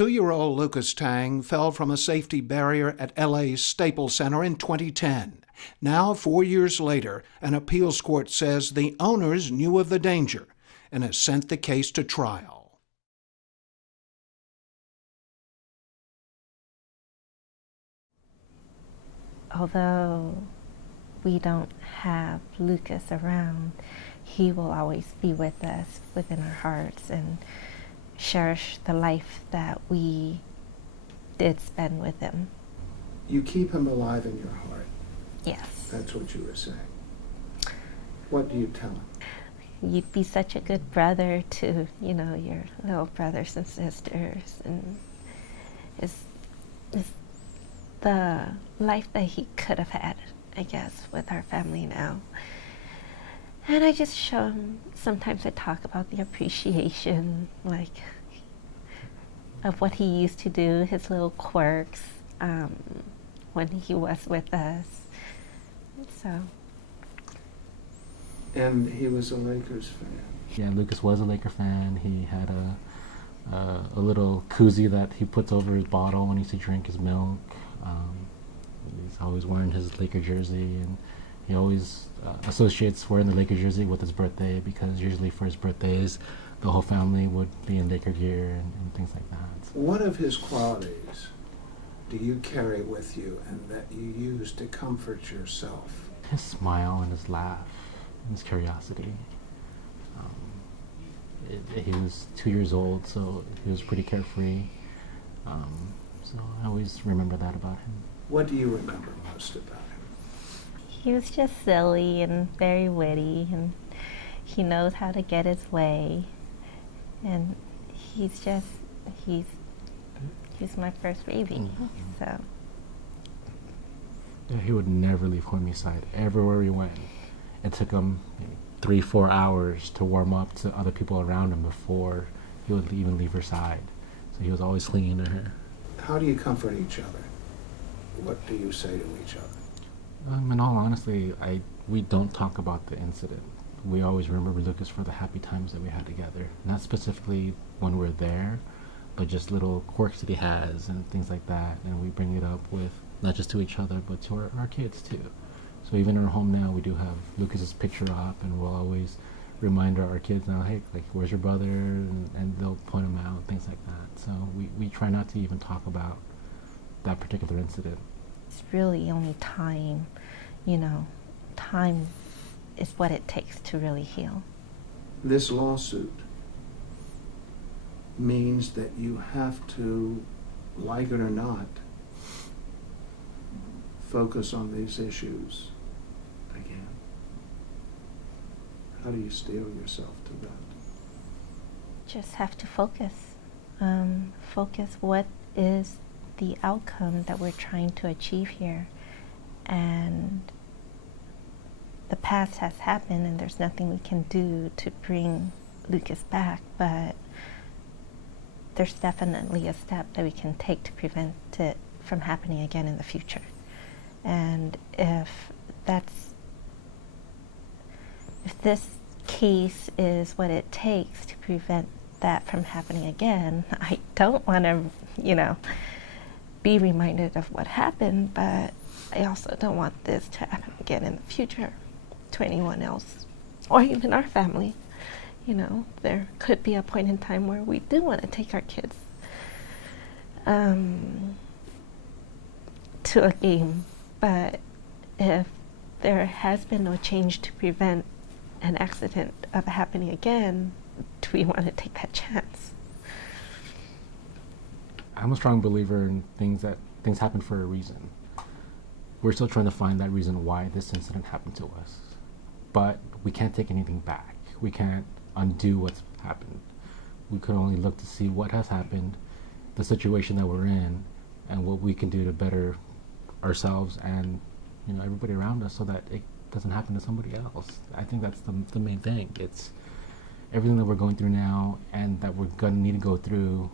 2-year-old Lucas Tang fell from a safety barrier at LA's Staples Center in 2010. Now, 4 years later, an appeals court says the owners knew of the danger and has sent the case to trial. Although we don't have Lucas around, he will always be with us within our hearts and cherish the life that we did spend with him. You keep him alive in your heart. Yes. That's what you were saying. What do you tell him? You'd be such a good brother to, your little brothers and sisters, and it's the life that he could have had, I guess, with our family now. And I just show him, sometimes I talk about the appreciation, of what he used to do, his little quirks, when he was with us. So. And he was a Lakers fan. Yeah, Lucas was a Laker fan. He had a little koozie that he puts over his bottle when he used to drink his milk. He's always wearing his Laker jersey, and he always associates wearing the Laker jersey with his birthday, because usually for his birthdays, the whole family would be in Laker gear and things like that. What of his qualities do you carry with you and that you use to comfort yourself? His smile and his laugh and his curiosity. He was 2 years old, so he was pretty carefree. So I always remember that about him. What do you remember most about him? He was just silly and very witty, and he knows how to get his way. And he's my first baby. Mm-hmm. So. Yeah, he would never leave Homie's side. Everywhere we went, it took him 3-4 hours to warm up to other people around him before he would even leave her side. So he was always clinging to her. How do you comfort each other? What do you say to each other? In all honesty, we don't talk about the incident. We always remember Lucas for the happy times that we had together. Not specifically when we're there, but just little quirks that he has and things like that. And we bring it up with not just to each other, but to our kids too. So even in our home now, we do have Lucas's picture up, and we'll always remind our kids now, hey, where's your brother? And they'll point him out, things like that. So we try not to even talk about that particular incident. It's really only time, time is what it takes to really heal. This lawsuit means that you have to, like it or not, focus on these issues again. How do you steel yourself to that? Just have to focus. Focus what is the outcome that we're trying to achieve here. And the past has happened, and there's nothing we can do to bring Lucas back, but there's definitely a step that we can take to prevent it from happening again in the future. And if this case is what it takes to prevent that from happening again, I don't want to, be reminded of what happened, but I also don't want this to happen again in the future to anyone else, or even our family. There could be a point in time where we do want to take our kids to a game, but if there has been no change to prevent an accident of happening again, do we want to take that chance? I'm a strong believer in things happen for a reason. We're still trying to find that reason why this incident happened to us. But we can't take anything back. We can't undo what's happened. We could only look to see what has happened, the situation that we're in, and what we can do to better ourselves and everybody around us so that it doesn't happen to somebody else. I think that's the main thing. It's everything that we're going through now and that we're going to need to go through.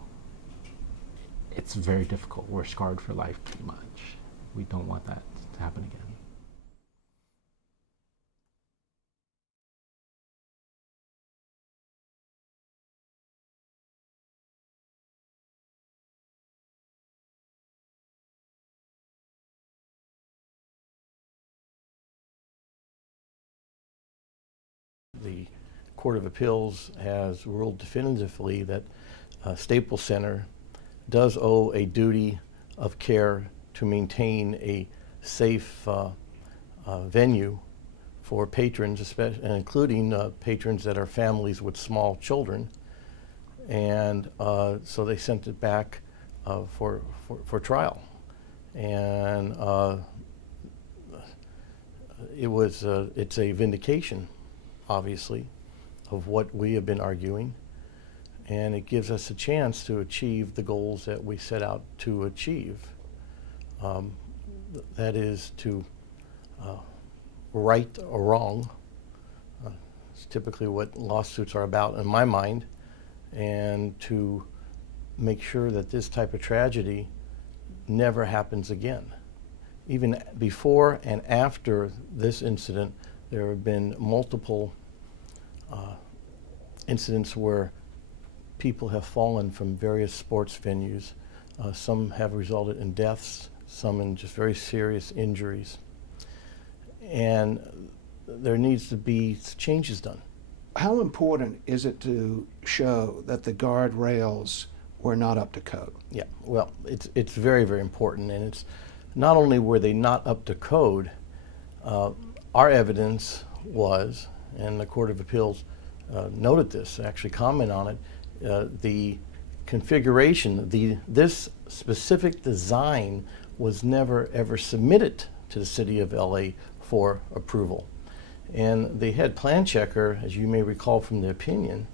It's very difficult. We're scarred for life pretty much. We don't want that to happen again. the Court of Appeals has ruled definitively that Staples Center does owe a duty of care to maintain a safe venue for patrons, especially, including patrons that are families with small children. And so they sent it back for trial. And it's a vindication, obviously, of what we have been arguing. And it gives us a chance to achieve the goals that we set out to achieve. That is to right a wrong. It's typically what lawsuits are about in my mind, and to make sure that this type of tragedy never happens again. Even before and after this incident, there have been multiple incidents where people have fallen from various sports venues. Some have resulted in deaths, some in just very serious injuries. And there needs to be changes done. How important is it to show that the guardrails were not up to code? Yeah, well, it's very, very important. And it's not only were they not up to code, our evidence was, and the Court of Appeals noted this, actually comment on it, the configuration, this specific design was never ever submitted to the City of LA for approval. And the head plan checker, as you may recall from the opinion,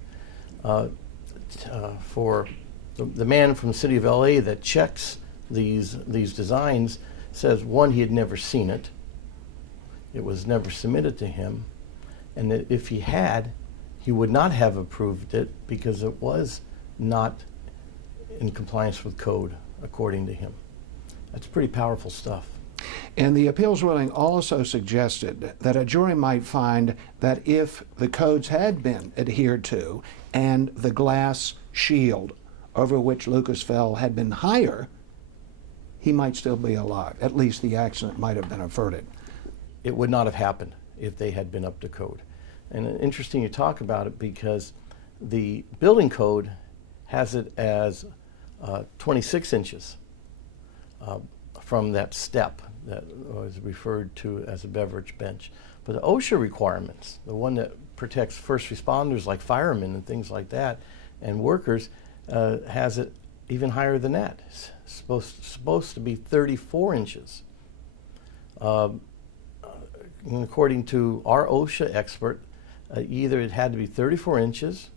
for the man from the City of LA that checks these designs, says, one, he had never seen it. It was never submitted to him. And that if he had, he would not have approved it because it was not in compliance with code, according to him. That's pretty powerful stuff. And the appeals ruling also suggested that a jury might find that if the codes had been adhered to and the glass shield over which Lucas fell had been higher, he might still be alive. At least the accident might have been averted. It would not have happened if they had been up to code. And interesting you talk about it because the building code has it as 26 inches from that step that was referred to as a beverage bench. But the OSHA requirements, the one that protects first responders like firemen and things like that, and workers, has it even higher than that. It's supposed to be 34 inches. And according to our OSHA expert, either it had to be 34 inches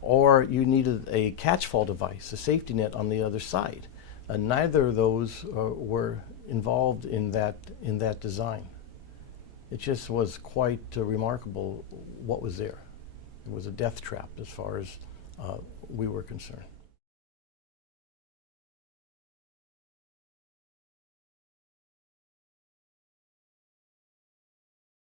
or you needed a catch-fall device, a safety net on the other side. Neither of those were involved in that design. It just was quite remarkable what was there. It was a death trap as far as we were concerned.